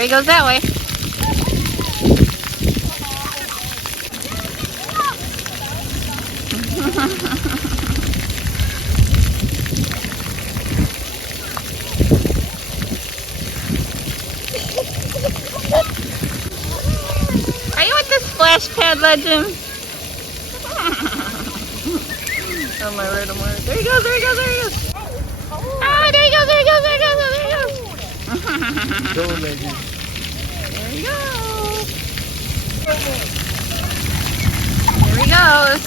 There he goes that way. Are you with the splash pad, Legend? Oh my word, oh my word. There he goes, there he goes, there he goes. Ah, there he goes, there he goes, there he goes, there he goes. Go, Legend. There he goes. There he goes. There he goes.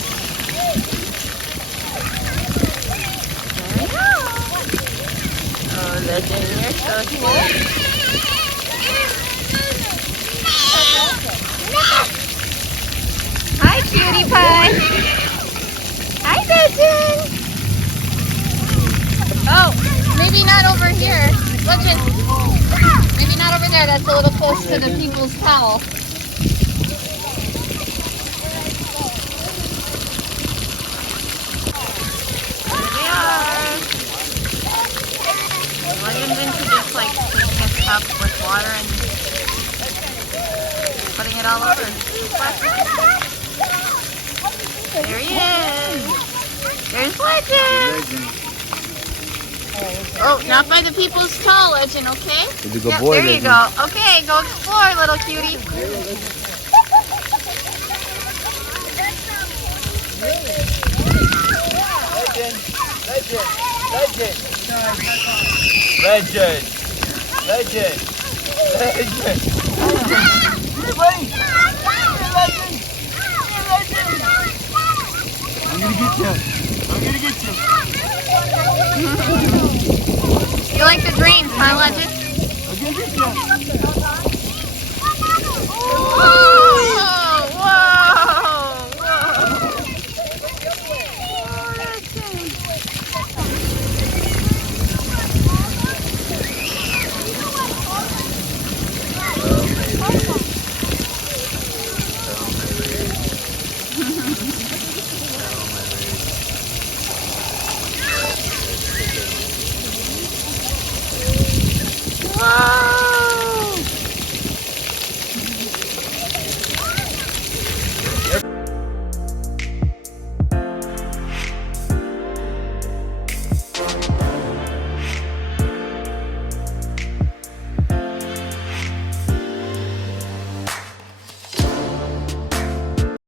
Oh, Legend, you're so cute. Hi, cutie pie. Hi, Legend. Oh, maybe not over here. Legend. Maybe not over there. That's a little close to the people's towel. There they are. Legend's into just like taking a cup with water and putting it all over. There he is. There's Legend. Oh, not by the people's toe, Legend, okay? Yep, boy, there you go. Okay, go explore, little cutie. Legend. Legend. Legend. Hey, buddy. I'm gonna get you. I'm gonna get you. You like the dreams, huh, Legend? I'm gonna get you.